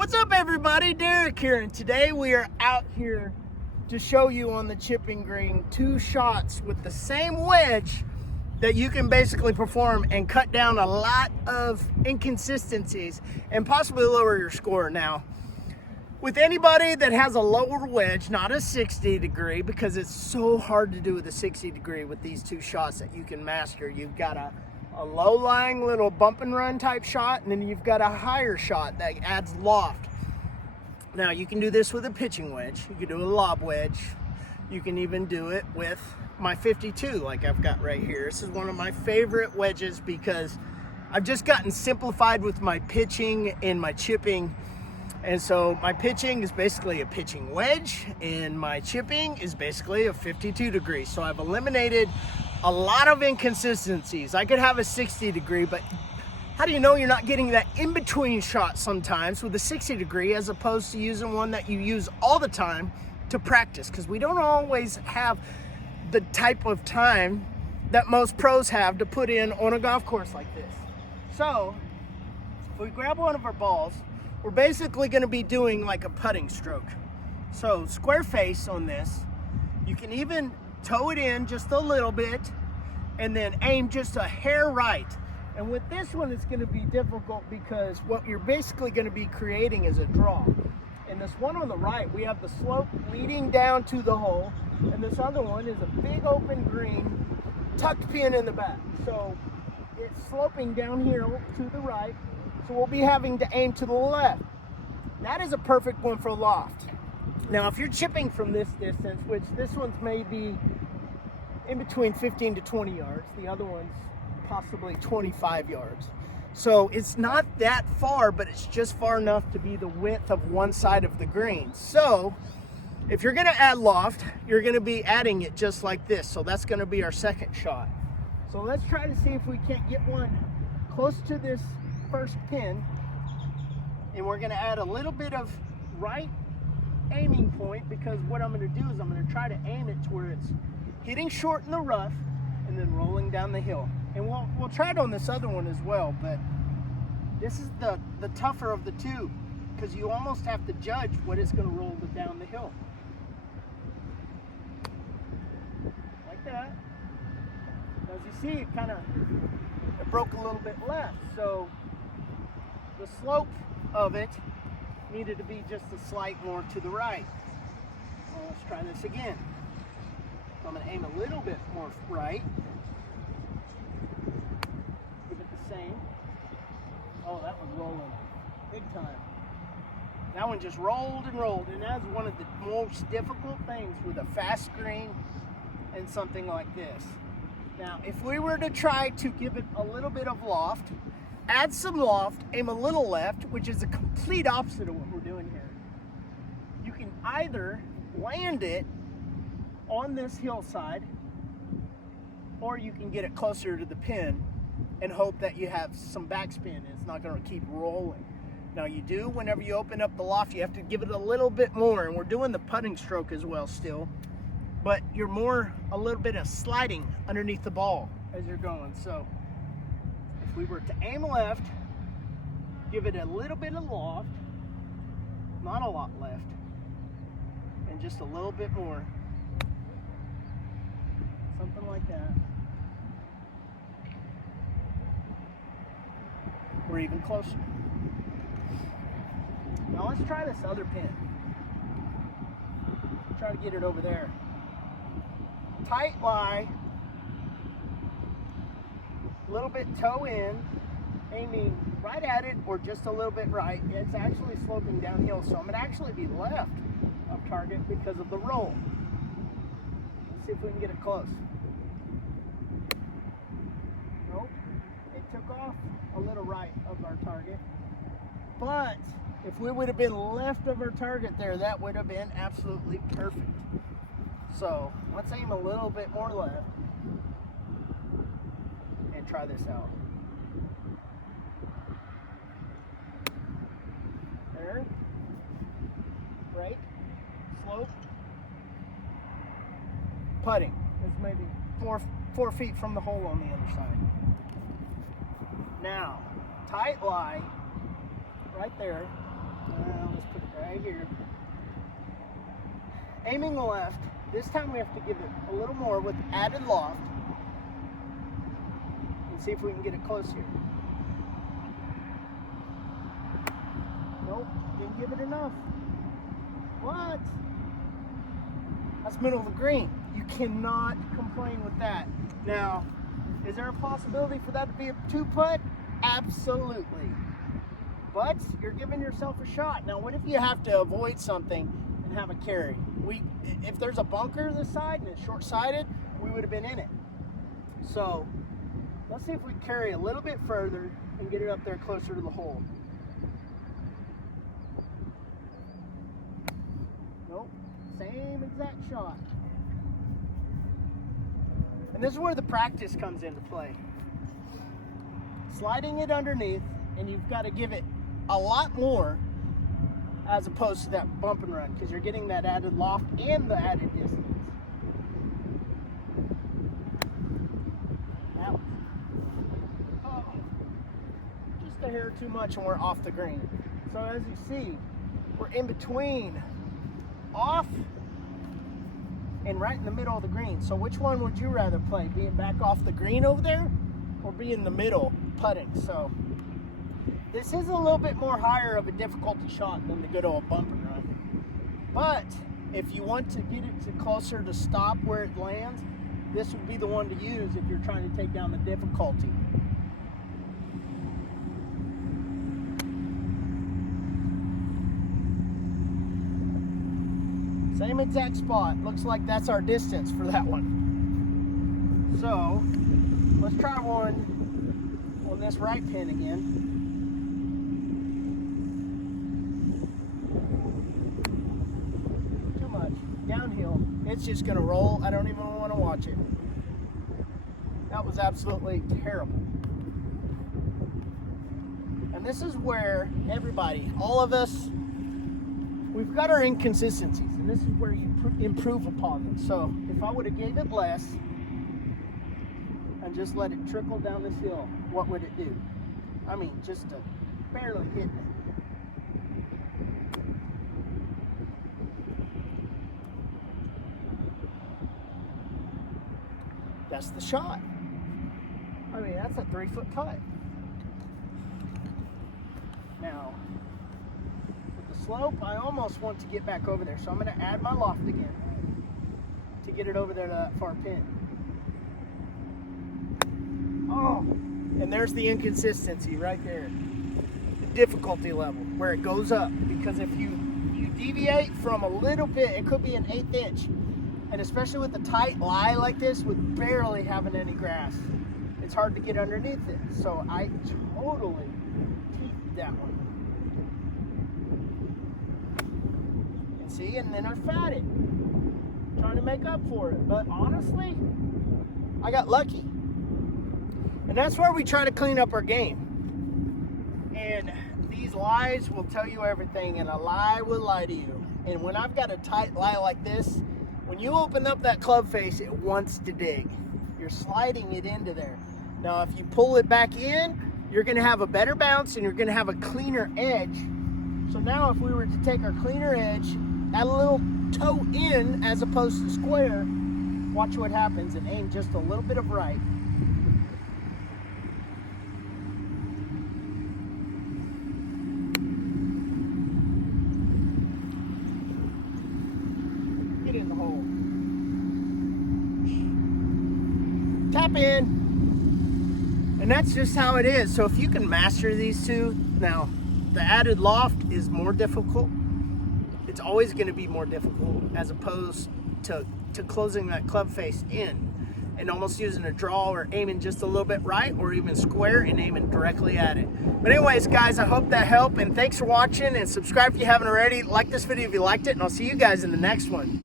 What's up, everybody? Derek here, and today we are out here to show you on the chipping green 2 shots with the same wedge that you can basically perform and cut down a lot of inconsistencies and possibly lower your score. Now, with anybody that has a lower wedge, not a 60 degree, because it's so hard to do with a 60 degree with these 2 shots that you can master. You've got a low-lying little bump and run type shot, and then you've got a higher shot that adds loft. Now, you can do this with a pitching wedge. You can do a lob wedge. You can even do it with my 52 like I've got right here. This is one of my favorite wedges because I've just gotten simplified with my pitching and my chipping. And so my pitching is basically a pitching wedge, and my chipping is basically a 52 degree. So I've eliminated a lot of inconsistencies. I could have a 60 degree, but how do you know you're not getting that in-between shot sometimes with a 60 degree as opposed to using one that you use all the time to practice? Because we don't always have the type of time that most pros have to put in on a golf course like this. So if we grab one of our balls, we're basically going to be doing like a putting stroke. So square face on this. You can even toe it in just a little bit and then aim just a hair right. And with this one, it's going to be difficult because what you're basically going to be creating is a draw. And this one on the right, we have the slope leading down to the hole, and this other one is a big open green tucked pin in the back. So it's sloping down here to the right, so we'll be having to aim to the left. That is a perfect one for loft. Now, if you're chipping from this distance, which this one's maybe in between 15 to 20 yards, the other one's possibly 25 yards. So it's not that far, but it's just far enough to be the width of one side of the green. So if you're gonna add loft, you're gonna be adding it just like this. So that's gonna be our second shot. So let's try to see if we can't get one close to this first pin. And we're gonna add a little bit of right aiming point, because what I'm going to do is I'm going to try to aim it to where it's hitting short in the rough and then rolling down the hill. And we'll try it on this other one as well, but this is the tougher of the two, because you almost have to judge what it's going to roll down the hill. Like that. As you see, it broke a little bit left, so the slope of it needed to be just a slight more to the right. Well, let's try this again. So I'm going to aim a little bit more right. Give it the same. Oh, that was rolling big time. That one just rolled and rolled, and that's one of the most difficult things with a fast green and something like this. Now, if we were to try to give it a little bit of loft, add some loft, aim a little left, which is the complete opposite of what we're doing here. You can either land it on this hillside, or you can get it closer to the pin and hope that you have some backspin and it's not going to keep rolling. Now, you do, whenever you open up the loft, you have to give it a little bit more, and we're doing the putting stroke as well still, but you're more a little bit of sliding underneath the ball as you're going. So if we were to aim left, give it a little bit of loft, not a lot left, and just a little bit more. Something like that. We're even closer. Now let's try this other pin. Try to get it over there. Tight lie. A little bit toe in, aiming right at it or just a little bit right. It's actually sloping downhill, so I'm going to actually be left of target because of the roll. Let's see if we can get it close. Nope, it took off a little right of our target, but if we would have been left of our target there, that would have been absolutely perfect. So let's aim a little bit more left and try this out. There, break, slope, putting. It's maybe four feet from the hole on the other side. Now, tight lie right there. right here. Aiming left. This time we have to give it a little more with added loft. And see if we can get it close here. Nope, didn't give it enough. What? That's middle of the green. You cannot complain with that. Now, is there a possibility for that to be a 2-putt? Absolutely. But you're giving yourself a shot. Now, what if you have to avoid something and have a carry? If there's a bunker this side and it's short-sided, we would have been in it. So, let's see if we carry a little bit further and get it up there closer to the hole. Nope, same exact shot. And this is where the practice comes into play. Sliding it underneath, and you've got to give it a lot more as opposed to that bump and run, because you're getting that added loft and the added distance. That was, just a hair too much and we're off the green. So as you see, we're in between off and right in the middle of the green. So which one would you rather play? Being back off the green over there or be in the middle putting? So this is a little bit more higher of a difficulty shot than the good old bump and run. But if you want to get it to closer to stop where it lands, this would be the one to use if you're trying to take down the difficulty. Same exact spot. Looks like that's our distance for that one. So let's try one on this right pin again. Too much. Downhill. It's just going to roll. I don't even want to watch it. That was absolutely terrible. And this is where everybody, all of us, we've got our inconsistencies, and this is where you improve upon them. So if I would have gave it less and just let it trickle down this hill, what would it do? I mean, just barely hitting it. That's the shot. I mean, that's a 3-foot cut. Now, slope, I almost want to get back over there, so I'm going to add my loft again to get it over there to that far pin. Oh, and there's the inconsistency right there, the difficulty level where it goes up, because if you deviate from a little bit, it could be an 1/8 inch, and especially with a tight lie like this with barely having any grass, it's hard to get underneath it. So I totally teethed that one. See, and then I fat it, trying to make up for it. But honestly, I got lucky. And that's where we try to clean up our game. And these lies will tell you everything, and a lie will lie to you. And when I've got a tight lie like this, when you open up that club face, it wants to dig. You're sliding it into there. Now, if you pull it back in, you're going to have a better bounce, and you're going to have a cleaner edge. So now if we were to take our cleaner edge, add a little toe in as opposed to square, watch what happens, and aim just a little bit of right. Get in the hole. Tap in. And that's just how it is. So if you can master these two, now the added loft is more difficult. It's always going to be more difficult as opposed to closing that club face in and almost using a draw or aiming just a little bit right or even square and aiming directly at it. But anyways, guys, I hope that helped, and thanks for watching, and subscribe if you haven't already. Like this video if you liked it, and I'll see you guys in the next one.